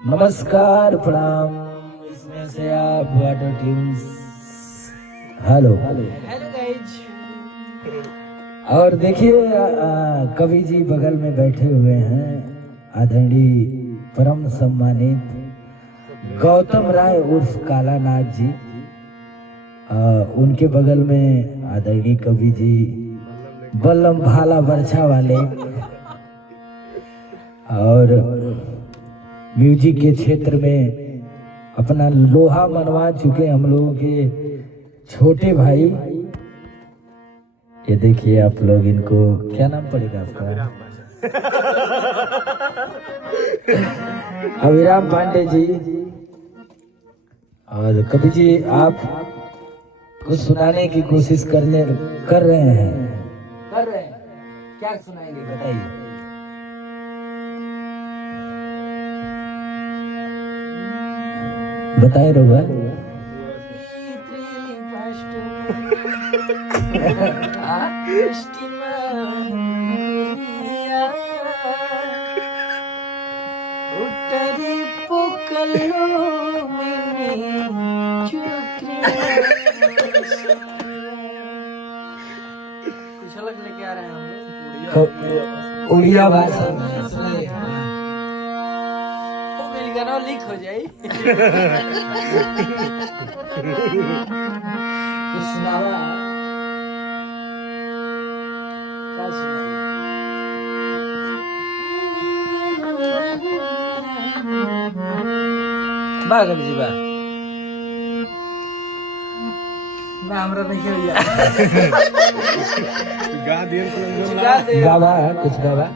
नमस्कार प्रणाम। इसमें से आप वाटर ट्यून्स। Hello guys. और देखिए कवि जी बगल में बैठे हुए हैं आदरणीय परम सम्मानित गौतम राय उर्फ कालानाथ जी। उनके बगल में आदरणीय कवि जी बल्लम भाला बरछा वाले और म्यूजिक के क्षेत्र में अपना लोहा मनवा चुके हम लोगों के छोटे भाई। ये देखिए आप लोग इनको, क्या नाम पड़ेगा आपका? अभिराम पांडे जी। और कवि जी आप कुछ सुनाने की कोशिश कर रहे हैं। क्या सुनाएंगे बताइए। बताए रहुआ। कुछ अलग लेके आ रहे हैं हम लोग। उड़िया भाषा गाना लीक हो जाए। कुछ सुनावा। क्या सुनाई? बा कवि जी बा। ना हमरा नहीं हो गा दिए गावा कुछ गावा।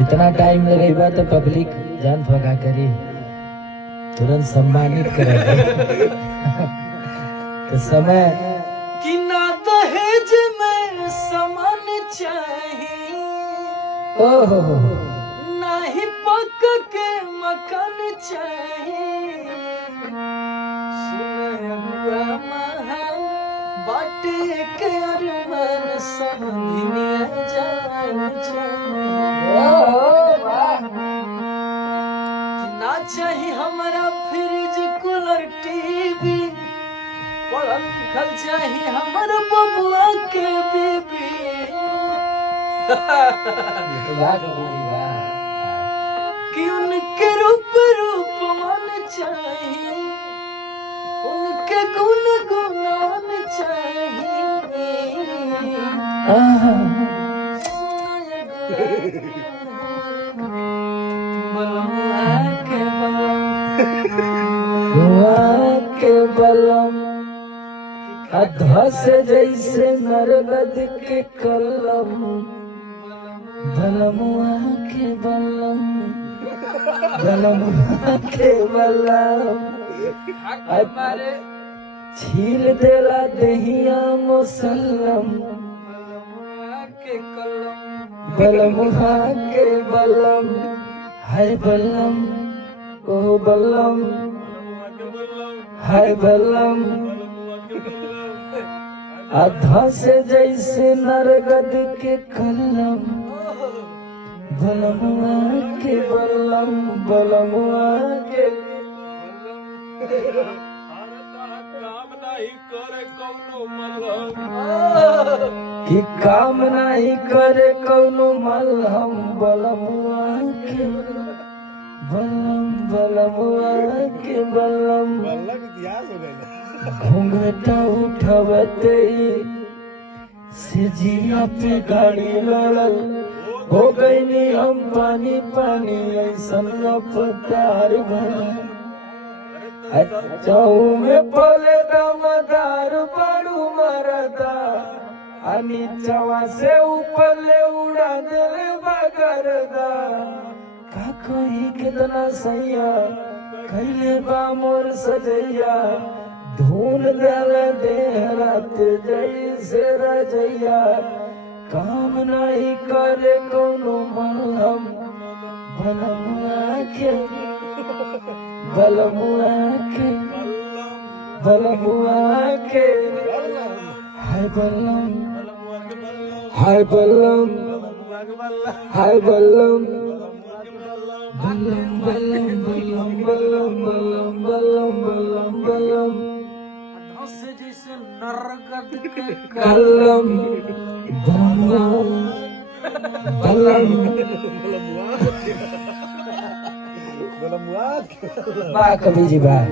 इतना टाइम लगेगा तो पब्लिक जान भगा करी तुरंत सम्मानित करेंगे। तो समय कि ना दहेज में सामान चाहिए, ओहो ना ही पक के मकान चाहिए। सुन अगुआ महा बाटे के अरमान समधिनिया जान चाहिए। ना चाहिए हमारा फ्रिज कूलर टीवी, पढ़ल लिखल चाहिए हमारा बबुआ के बीबी। कि उनके रूप मन चाहिए, उनके गुण गुणान चाहिए। के बलम अध्वस जैसे नरगद के कलम, बलमुआ के बलम, बलमुआ के बलम छील देला दहिया मुसल्लम, बलमुआ के बलम है बलम, ओ बलम है बलम अधा से जैसे नरगद के कलम, बलमुआ के बलम, बलमुआ के कि काम नहीं करे कौनो मलहम, बलमुआ के बलम, बलमुआ के बलम घूंघटा उठवते से जिया पे गाड़ी लड़ल, हो गई हम पानी पानी ऐसन रफ्तार भरल। चौ में पले दमदार बड़ू मरदा, नीचवा से ऊपर ले उड़ा दिले बगरदा। का कोई कितना सैया कैले बा मोर सजैया, धूल दल देह रात जैसे रजैया। काम नहीं करे कोनो मलहम, बलमुआ के बलमुआ के बलमुआ के हाय बलम, हाय बलम हाय बल्लम बल्लम बल्लम बल्लम बल्लम बल्लम बल्लम बल्लम बल्लम धस जैसे नरगद के कलम बल्लम बल्लम वाह कवि जी वाह।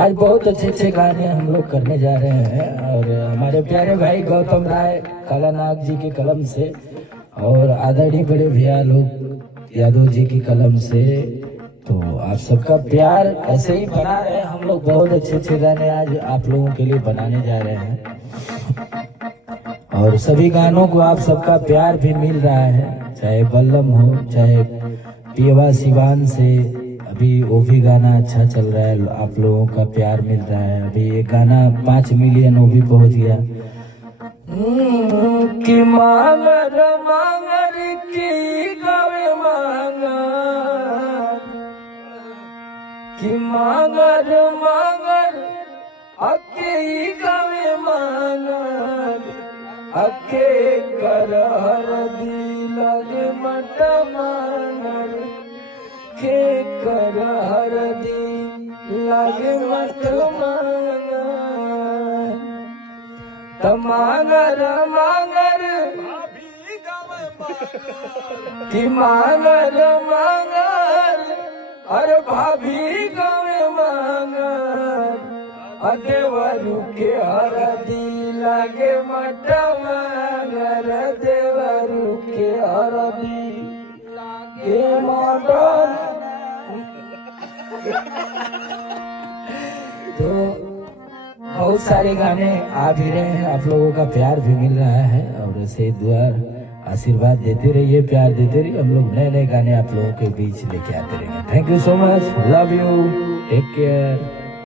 आज बहुत अच्छे अच्छे गाने हम लोग करने जा रहे हैं और हमारे प्यारे भाई गौतम राय कालानाग जी की कलम से और आदरणीय बड़े भैया लोग यादव जी की कलम से। तो आप सबका प्यार ऐसे ही बना रहे। हम लोग बहुत अच्छे अच्छे गाने आज आप लोगों के लिए बनाने जा रहे हैं और सभी गानों को आप सबका प्यार भी मिल रहा है, चाहे बल्लम हो चाहे पियवा सिवान से। अभी वो भी गाना अच्छा चल रहा है, आप लोगों का प्यार मिल रहा है। अभी ये गाना 5 मिलियन वो भी पहुंच गया। कि मांगर मांगर की गावे मांगर कि मांगर मांगर अके गावे मांगर अके कर हर दी लगे मट मांगर के कर हर दी लगे मट मांगर मांगर मांगर कि मांगर मांगर अरे भाभी गावे मांगर देवरू के हरदी लागे मट मांगर देवरू के हरदी लागे मट। तो बहुत सारे गाने आ भी रहे हैं, आप लोगों का प्यार भी मिल रहा है और ऐसे दुआ आशीर्वाद देते रहिए, प्यार देते रहिए। हम लोग नए नए गाने आप लोगों के बीच लेके आते रहेंगे। Thank you so much, love you, take care.